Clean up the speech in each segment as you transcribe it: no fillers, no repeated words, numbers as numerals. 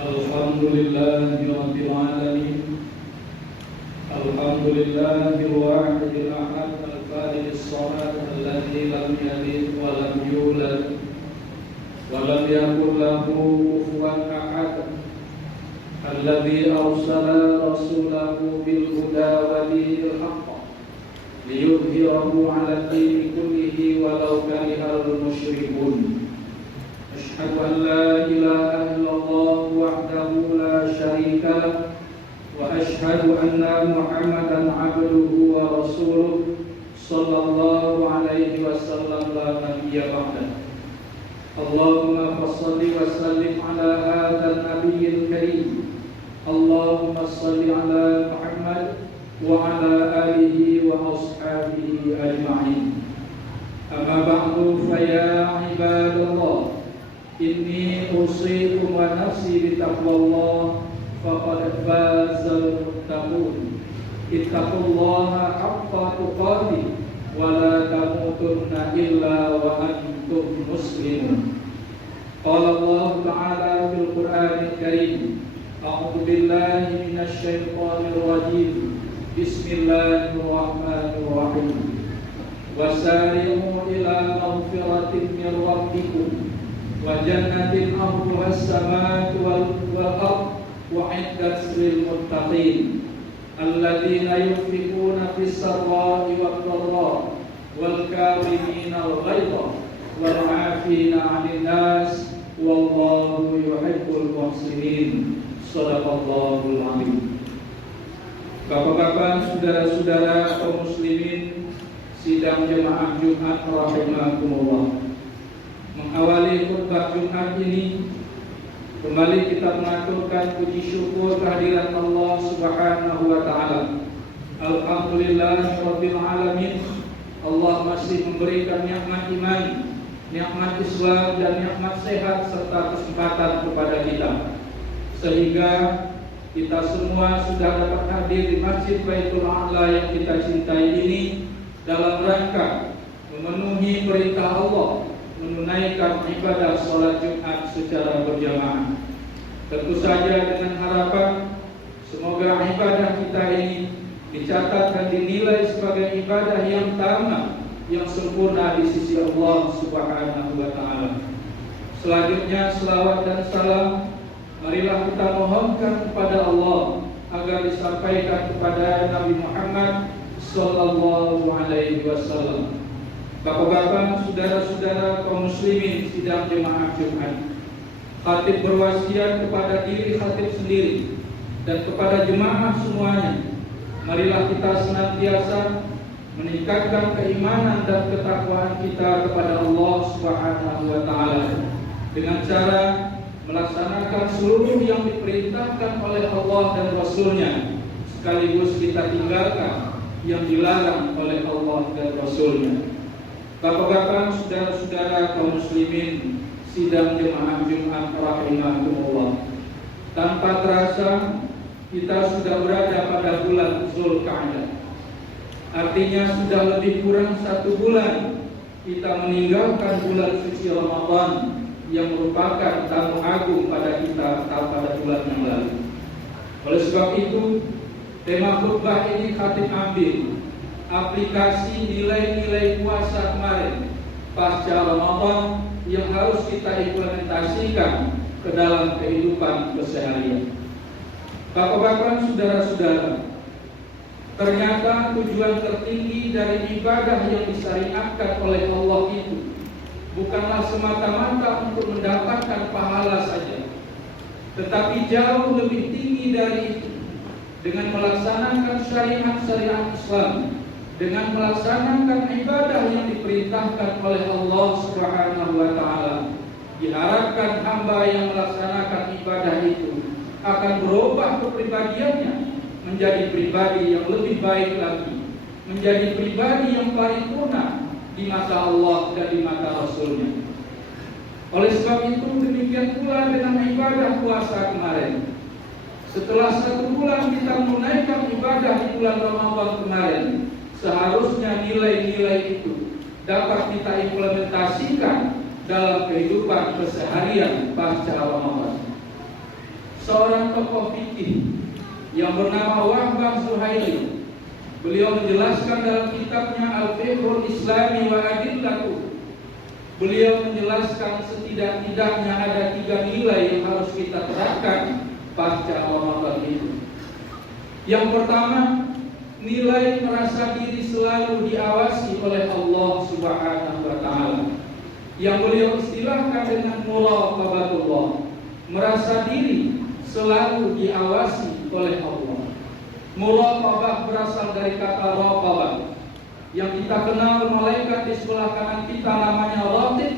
Alhamdulillahi Rabbil Alamin. Alhamdulillahil Wahidil Ahad Al-Fahidis Samad Alladzi lam yalid wa lam yulad wa lam yakul lahu kufuwan ahad. Alladzi arsala rasulahu bil huda wa dinil haqq liyudhhirahu 'ala ad-dini kullihi walau karihal musyrikun. Asyhadu an la ilaha illallah wahdahu la syarika lah wa asyhadu anna Muhammadan 'abduhu wa rasuluh sallallahu alaihi wasallam la nabiyya ba'dah. Allahumma shalli wa sallim ala hadzal nabiyyil karim. Allahumma shalli ala Muhammad wa ala alihi wa ashabihi ajma'in. Amma ba'du fa ya ibadallah, inni usikum wa nafsi bitaqwallah faqad fazal muttaqun. Ittaqullaha haqqa tuqatih wa la tamutunna illa wa antum muslimun. Qala Allah ta'ala fil Qur'anil Karim, a'udzu billahi minasy syaithanir rajim. Bismillahirrahmanirrahim. Wasari'u ila maghfiratin min rabbikum wa jannatin 'arduha as-samawati wal ardh wa'iddat lil muttaqin alladzina yunfiquna fis sarra'i wad dharra'i wal kadhimina al ghaidha wal 'afina 'anil nas wallahu yuhibbul muhsinin. Shadaqallahul 'azim. Bapak-bapak, saudara-saudara kaum muslimin sidang jemaah Jumat rahimakumullah. Mengawali khutbah Jumat ini, kembali kita mengaturkan puji syukur kehadiran Allah Subhanahu wa taala. Alhamdulillahirabbil alamin. Allah masih memberikan nikmat iman, nikmat Islam dan nikmat sehat serta kesempatan kepada kita, sehingga kita semua sudah dapat hadir di Masjid Baitul A'la yang kita cintai ini dalam rangka memenuhi perintah Allah, menunaikan ibadah sholat Jumat secara berjamaah. Tentu saja dengan harapan semoga ibadah kita ini dicatat dan dinilai sebagai ibadah yang tamat, yang sempurna di sisi Allah Subhanahu wa taala. Selanjutnya selawat dan salam marilah kita mohonkan kepada Allah agar disampaikan kepada Nabi Muhammad sallallahu alaihi wasallam. Bapak-bapak, saudara-saudara kaum muslimin sidang jemaah Jumat, khatib berwasiat kepada diri khatib sendiri dan kepada jemaah semuanya, marilah kita senantiasa meningkatkan keimanan dan ketakwaan kita kepada Allah Subhanahu wa taala dengan cara melaksanakan seluruh yang diperintahkan oleh Allah dan Rasul-Nya, sekaligus kita tinggalkan yang dilarang oleh Allah dan Rasul-Nya. Bapak-bapak, saudara-saudara kaum muslimin sidang jemaah Jumat rahimakumullah, tanpa terasa kita sudah berada pada bulan Zulqa'dah. Artinya sudah lebih kurang 1 bulan kita meninggalkan bulan suci Ramadan yang merupakan tamu agung pada kita pada bulan yang lalu. Oleh sebab itu, tema khutbah ini khatib ambil aplikasi nilai-nilai puasa kemarin pasca Ramadan yang harus kita implementasikan ke dalam kehidupan keseharian. Bapak-bapak, saudara-saudara, ternyata tujuan tertinggi dari ibadah yang disyariatkan oleh Allah itu bukanlah semata-mata untuk mendapatkan pahala saja, tetapi jauh lebih tinggi dari itu. Dengan melaksanakan syariat-syariat Islam, dengan melaksanakan ibadah yang diperintahkan oleh Allah Subhanahu wa taala, diharapkan hamba yang melaksanakan ibadah itu akan berubah kepribadiannya menjadi pribadi yang lebih baik lagi, menjadi pribadi yang paripurna di mata Allah dan di mata Rasul-Nya. Oleh sebab itu, demikian pula dengan ibadah puasa kemarin. Setelah 1 bulan kita menunaikan ibadah di bulan Ramadan kemarin, seharusnya nilai-nilai itu dapat kita implementasikan dalam kehidupan keseharian pasca Ramadan. seorang tokoh fikih yang bernama Wahbah Zuhaili. Beliau menjelaskan dalam kitabnya Al-Fiqhul Islami wa Adillatuh. Beliau menjelaskan setidak-tidaknya ada 3 nilai yang harus kita terapkan pasca Ramadan itu. Yang pertama, nilai merasa diri selalu diawasi oleh Allah Subhanahu wa taala, yang beliau istilahkan dengan muraqabatullah. Merasa diri selalu diawasi oleh Allah. Muraqabah berasal dari kata raqabah, yang kita kenal malaikat di sebelah kanan kita namanya raqib,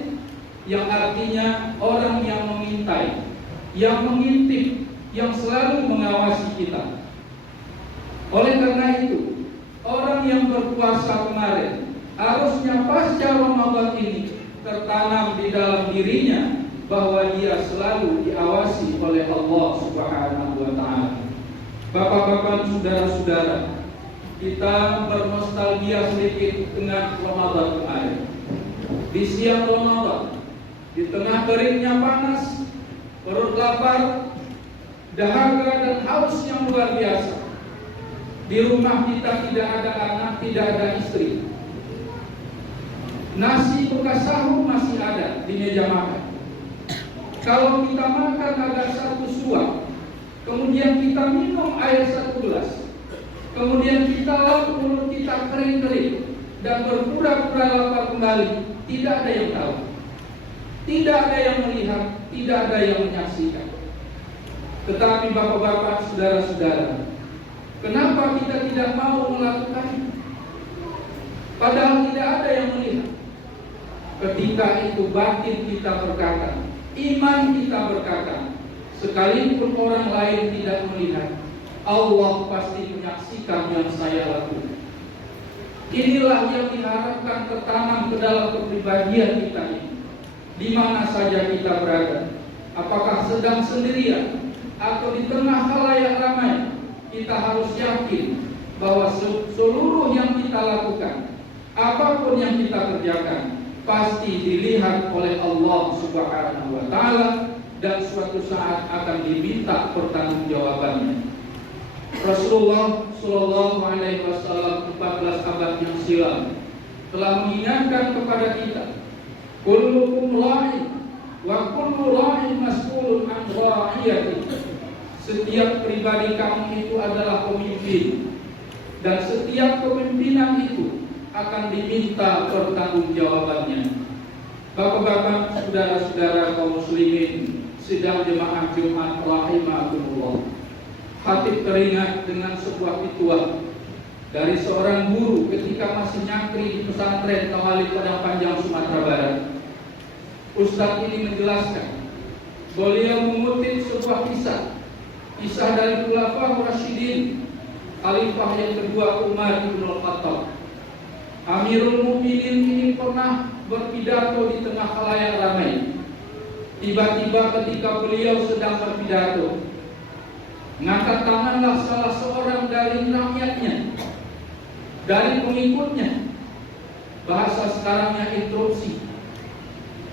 yang artinya orang yang mengintai, yang mengintip, yang selalu mengawasi kita. Oleh karena itu, orang yang berpuasa kemarin harusnya pasca Ramadan ini tertanam di dalam dirinya bahwa dia selalu diawasi oleh Allah Subhanahu wa taala. Bapak-bapak, saudara-saudara, kita bernostalgia sedikit dengan Ramadan kemarin. Di siang Ramadan, di tengah teringnya panas, perut lapar, dahaga dan haus yang luar biasa. Di rumah kita tidak ada anak, tidak ada istri. Nasi bekas sahur masih ada di meja makan. Kalau kita makan agak 1 suap, kemudian kita minum air 1 gelas, kemudian kita lalu mulut kita kering-kering dan berpura-pura lapar kembali, tidak ada yang tahu, tidak ada yang melihat, tidak ada yang menyaksikan. Tetapi bapak-bapak, saudara-saudara, kenapa kita tidak mau melakukannya? Padahal tidak ada yang melihat. Ketika itu batin kita berkata, iman kita berkata, sekalipun orang lain tidak melihat, Allah pasti menyaksikan yang saya lakukan. Inilah yang diharapkan tertanam ke dalam kepribadian kita ini. Di mana saja kita berada, apakah sedang sendirian atau di tengah khalayak ramai, kita harus yakin bahwa seluruh yang kita lakukan, apapun yang kita kerjakan, pasti dilihat oleh Allah Subhanahu wa taala dan suatu saat akan diminta pertanggungjawabannya. Rasulullah Shallallahu alaihi wasallam 14 abad yang silam telah mengingatkan kepada kita, kullukum ra'in wa kullu ra'in mas'ulun an ra'iyati. Setiap pribadi kamu itu adalah pemimpin, dan setiap kepemimpinan itu akan diminta pertanggungjawabannya. Bapak-bapak, saudara-saudara kaum muslimin, sidang jemaah Jumat rahimakumullah. Khatib teringat dengan sebuah fitwah dari seorang guru ketika masih nyantri di pesantren Tawali Padang Panjang, Sumatera Barat. Ustadz ini menjelaskan, beliau mengutip sebuah kisah dari Khulafaur Rasyidin, Khalifah yang kedua Umar bin Khattab. Amirul Mukminin ini pernah berpidato di tengah khalayak ramai. Tiba-tiba ketika beliau sedang berpidato, ngangkat tanganlah salah seorang dari rakyatnya, dari pengikutnya. Bahasa sekarangnya interupsi.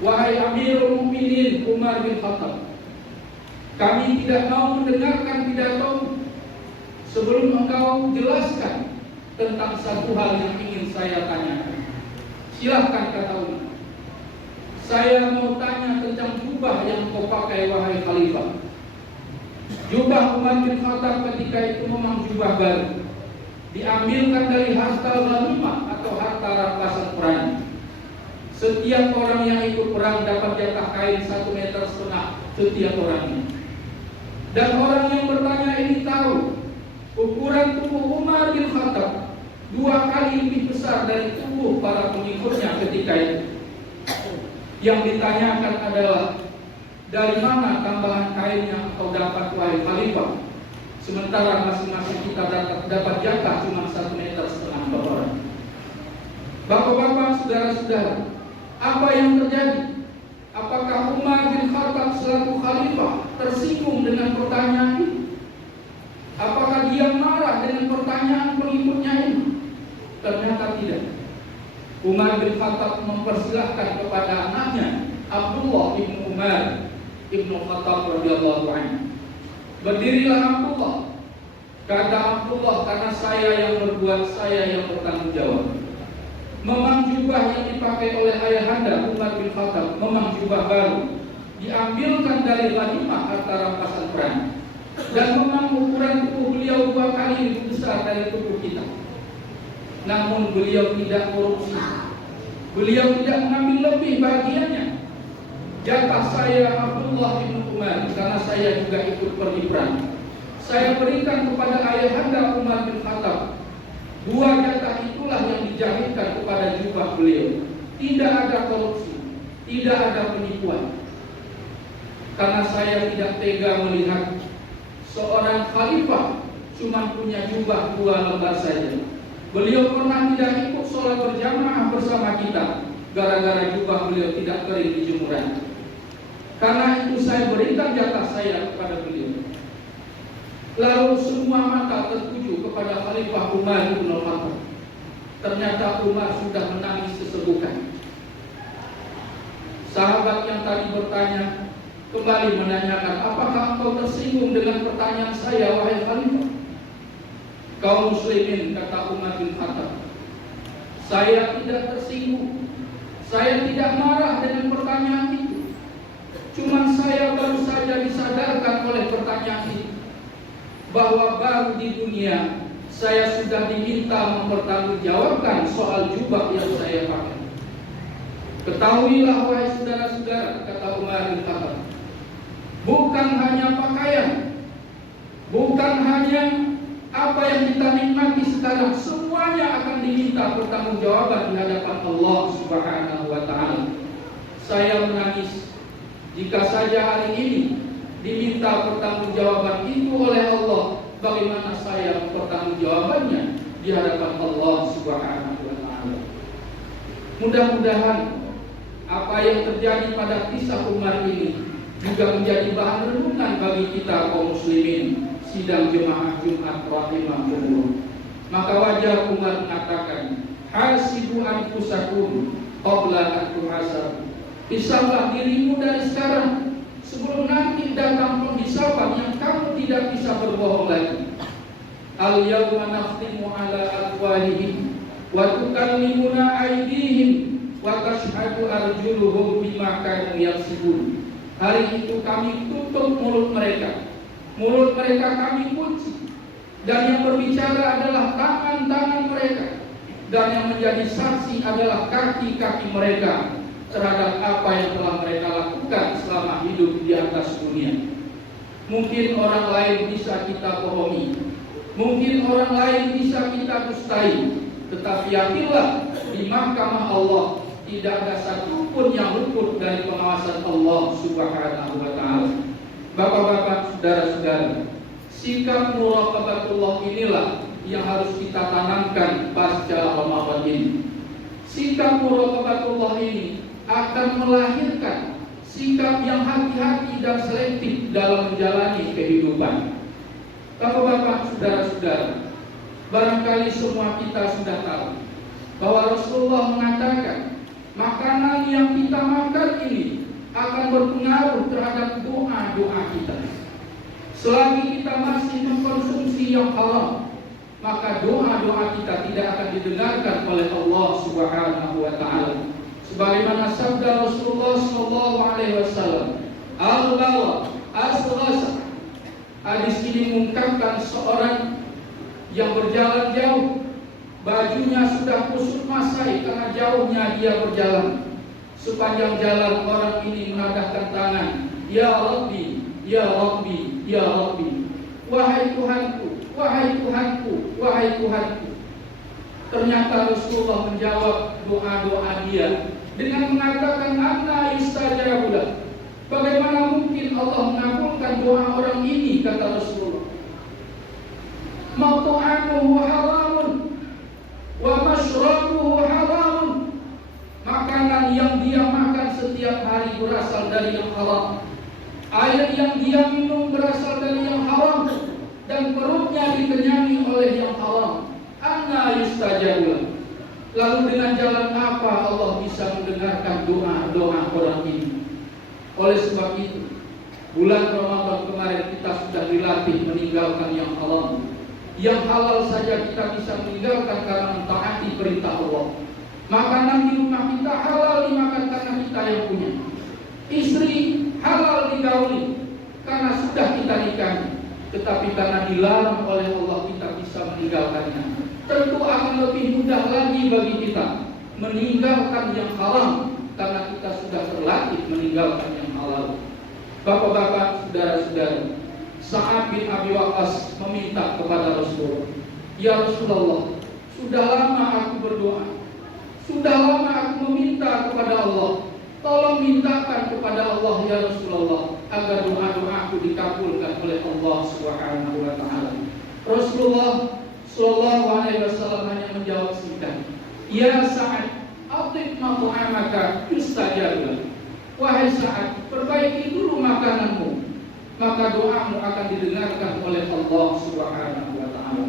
Wahai Amirul Mukminin Umar bin Khattab, kami tidak mau mendengarkan pidato sebelum engkau jelaskan tentang satu hal yang ingin saya tanyakan. Silahkan, kata Umar. Saya mau tanya tentang jubah yang kau pakai, wahai Khalifah. Jubah Umar bin Khattab ketika itu memang jubah baru, diambilkan dari harta ghanimah atau harta rampasan perang. Setiap orang yang ikut perang dapat jatah kain 1,5 meter setiap orangnya. Dan orang yang bertanya ini tahu ukuran tubuh Umar bin Khattab 2 kali lebih besar dari tubuh para pengikutnya ketika itu. Yang ditanyakan adalah, dari mana tambahan kain yang kau dapat, wahai Khalifah? Sementara masing-masing kita dapat jatah cuma 1,5 meter per orang. Bapak-bapak, saudara-saudara, apa yang terjadi? Apakah Umar bin Khattab selaku Khalifah tersinggung dengan pertanyaan ini? Apakah dia marah dengan pertanyaan pengikutnya ini? Ternyata tidak. Umar bin Khattab mempersilahkan kepada anaknya Abdullah bin Umar bin Khattab radhiyallahu anhu Berdirilah Abdullah. Kata Abdullah, karena saya yang berbuat, saya yang bertanggung jawab. Memang jubah yang dipakai oleh ayahanda Umar bin Khattab memang jubah baru, diambilkan dari ghanimah harta rampasan perang. Dan memang ukuran tubuh beliau 2 kali lebih besar dari tubuh kita. Namun beliau tidak korupsi. Beliau tidak mengambil lebih bagiannya. Jatah saya Abdullah bin Umar, karena saya juga ikut pergi perang, saya berikan kepada ayahanda Umar bin Khattab. 2 jatah itulah yang dijahitkan kepada jubah beliau. Tidak ada korupsi, tidak ada penipuan. Karena saya tidak tega melihat seorang khalifah cuma punya jubah 2 lembar saja. Beliau pernah tidak ikut sholat berjamaah bersama kita gara-gara jubah beliau tidak kering di jemuran. Karena itu saya berikan jatah saya kepada beliau. Lalu semua mata tertuju kepada Khalifah Umar bin Khattab. Ternyata Umar sudah menangis sesegukan. Sahabat yang tadi bertanya kembali menanyakan, apakah engkau tersinggung dengan pertanyaan saya, wahai Khalifah? Kaum muslimin, kata Umar bin Khattab, saya tidak tersinggung. Saya tidak marah dengan pertanyaan itu. Cuma saya baru saja disadarkan oleh pertanyaan itu, bahwa baru di dunia saya sudah diminta mempertanggungjawabkan soal jubah yang saya pakai. Ketahuilah wahai saudara-saudara, kata Umar bin Khattab, bukan hanya pakaian, bukan hanya apa yang kita nikmati sekarang, semuanya akan diminta pertanggungjawaban di hadapan Allah Subhanahu wa taala. Saya menangis jika saja hari ini diminta pertanggungjawaban itu oleh Allah, bagaimana saya pertanggungjawabannya di hadapan Allah Subhanahu wa taala. Mudah-mudahan apa yang terjadi pada kisah Umar ini juga menjadi bahan renungan bagi kita kaum muslimin sidang jemaah Jumat rahimahumullah. Maka wajar Umar mengatakan, hasibu anfusakum qabla an tuhasabu. Hisablah dirimu dari sekarang sebelum nanti datang penghisaban yang kamu tidak bisa berbohong lagi. Al yawma nakhtimu ala afwahihim wa tukallimuna aydihim wa tashhadu arjuluhum bima kanu yaksibun. Hari itu kami tutup mulut mereka kami kunci, dan yang berbicara adalah tangan-tangan mereka, dan yang menjadi saksi adalah kaki-kaki mereka terhadap apa yang telah mereka lakukan selama hidup di atas dunia. Mungkin orang lain bisa kita bohongi, mungkin orang lain bisa kita dustai, tetapi yakinlah di mahkamah Allah tidak ada satupun yang luput dari pengawasan Allah Subhanahu wa taala. Bapak-bapak, saudara-saudara, sikap muraqabatullah inilah yang harus kita tanamkan pasca Ramadan ini. Sikap muraqabatullah ini akan melahirkan sikap yang hati-hati dan selektif dalam menjalani kehidupan. Bapak-bapak, saudara-saudara, barangkali semua kita sudah tahu bahwa Rasulullah mengatakan makanan yang kita makan ini akan berpengaruh terhadap doa-doa kita. Selagi kita masih mengkonsumsi yang haram, maka doa-doa kita tidak akan didengarkan oleh Allah Subhanahu wa taala. Sebagaimana sabda Rasulullah sallallahu alaihi wasallam, al-bawa as-ghasa. Hadis ini mengungkapkan seorang yang berjalan jauh, bajunya sudah kusut masai karena jauhnya dia berjalan. Sepanjang jalan orang ini menadahkan tangan, ya Rabbi, ya Rabbi, ya Rabbi, wahai Tuhanku, wahai Tuhanku, wahai Tuhanku. Ternyata Rasulullah menjawab doa-doa dia dengan mengatakan, anna yustajabu lah. Bagaimana mungkin Allah mengabulkan doa orang ini, kata Rasulullah. Matu'amuhu haramun wa mashrabuhu haramun. Makanan yang dia makan setiap hari berasal dari yang haram. Air yang dia minum berasal dari yang haram, dan perutnya dikenyangi oleh yang haram. Anna yustajabu. Lalu dengan jalan apa Allah bisa mendengarkan doa-doa orang ini? Oleh sebab itu, bulan Ramadan kemarin kemarin kita sudah dilatih meninggalkan yang haram. Yang halal saja kita bisa meninggalkan karena mentaati perintah Allah. Makanan di rumah kita halal dimakan karena kita yang punya. Istri halal digauli karena sudah kita nikahi. Tetapi karena dilarang oleh Allah kita bisa meninggalkannya. Tentu akan lebih mudah lagi bagi kita meninggalkan yang haram karena kita sudah terlatih meninggalkan yang halal. Bapak-bapak, saudara-saudara, Sa'ad bin Abi Waqqas meminta kepada Rasulullah, "Ya Rasulullah, sudah lama aku berdoa, sudah lama aku meminta kepada Allah. Tolong mintakan kepada Allah ya Rasulullah agar doa-doaku dikabulkan oleh Allah Subhanahu wa taala." Rasulullah sallallahu alaihi wasallam hanya menjawab singkat, "Ya Sa'ad, atib mat'amaka yustajab lak." Wahai Sa'ad, perbaiki dulu makananmu, maka doamu akan didengarkan oleh Allah Subhanahu wa taala.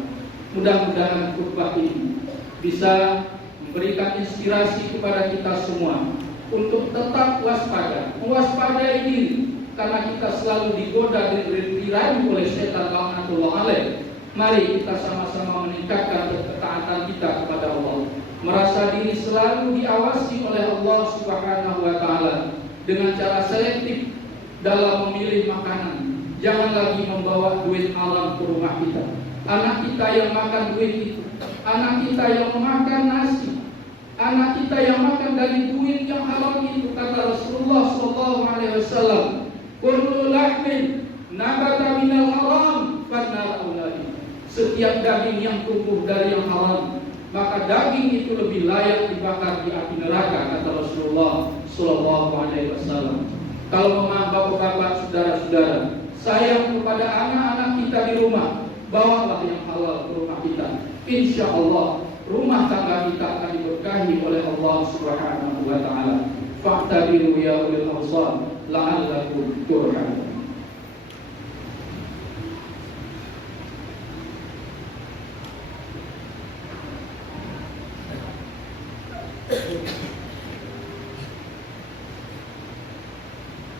Mudah-mudahan khutbah ini bisa memberikan inspirasi kepada kita semua untuk tetap waspada, mewaspadai diri karena kita selalu digoda dan dirayu oleh setan laknatullah alaih. Mari kita sama-sama meningkatkan ketaatan kita kepada Allah, merasa diri selalu diawasi oleh Allah Subhanahu wa taala dengan cara selektif dalam memilih makanan. Jangan lagi membawa duit haram ke rumah kita. Anak kita yang makan duit itu, anak kita yang memakan nasi, anak kita yang makan dari duit yang haram itu. Kata Rasulullah SAW, "Kullu lahmin nabata minal haram fannar auladi." Setiap daging yang tumbuh dari yang haram, maka daging itu lebih layak dibakar di api neraka, kata Rasulullah SAW. Kalau memang bapak-bapak, saudara-saudara, sayang kepada anak-anak kita di rumah, bawalah yang halal ke rumah kita. Insya Allah rumah tangga kita akan diberkahi oleh Allah Subhanahu wa taala. Fa'tabiru ya ulil absar la'allakum turhamun.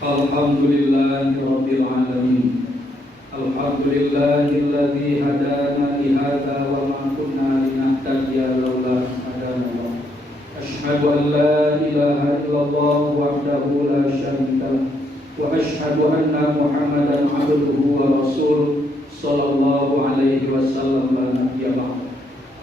Alhamdulillahi rabbil alamin. Alhamdulillahilladzi hadana li hadza wa ma kunna linahtadiya laula hadana Allah. Asyhadu an la ilaha illallah wahdahu la syarika lah wa asyhadu anna Muhammadan abduhu wa rasuluh sallallahu alaihi wasallam la nabiyya ba'da.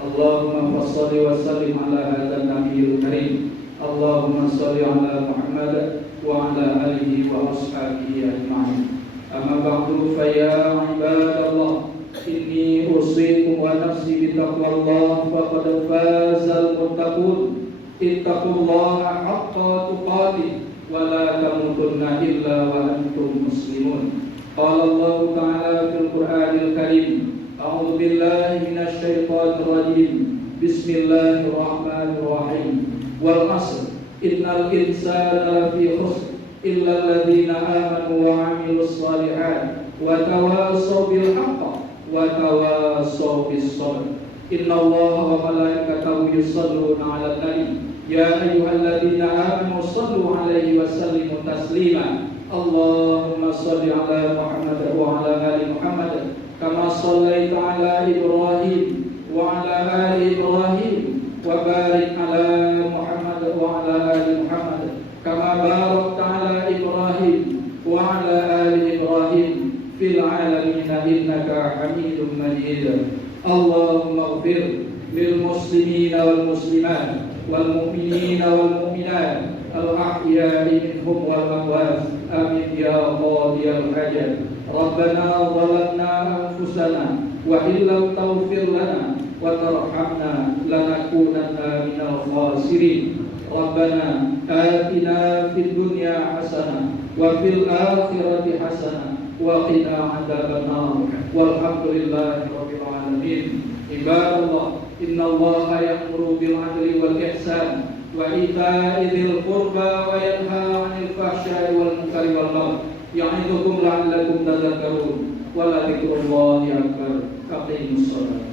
Allahumma shalli wa sallim ala hadzal nabiyil karim. Allahumma shalli ala Muhammad wa ala alihi wa ashabihi ajma'in. Amma ba'du fa ya ibadallah, inni usikum wa nafsi bi taqwallah faqad fazal muttaqun. Ittaqullaha haqqa tuqatih wa la tamutunna illa wa antum muslimun. Qala Allah ta'ala fil Qur'anil Karim, a'udzu billahi minasy syaithanir rajim. Bismillahirrahmanirrahim. Wal 'asr innal insana lafi khusr illa alladziina aamanu wa 'amilus shalihaat wa tawassaw bil haqqi wa tawassaw bis sabr. Innallaha wa malaikatahu yusholluna 'alan nabi ya ayyuhalladziina aamanu shallu 'alaihi wa sallimu taslima. Allahumma shalli 'ala Muhammad wa 'ala ali Muhammad kama shallaita 'ala Ibrahim wa 'ala ali Ibrahim wa barik 'ala Muhammad wa 'ala ali Muhammad kama barakta 'ala Ibrahim wa 'ala ali Ibrahim fil 'alamin innaka Hamidum Majid. Allahumma ighfir lil muslimina wal muslimat wal mu'minina wal mu'minat al ahya'i minhum wal amwat. Amin ya qadiyal hajat. Rabbana zalamna anfusana wa illam taghfir lana wa tarhamna lanakunanna minal khasirin. Rabbana atina fid dunya hasanah wa fil akhirati hasanah wa qina adzabannar. Walhamdulillahi rabbil alamin. Ibadallah, innallaha ya'muru bil 'adli wal ihsan wa ita'i dzil qurba wa yanha 'anil fahsya'i wal munkari wal baghi ya'idzukum la'allakum tadhakkarun. Wa la dzikrullahi akbar. Aqimus shalah.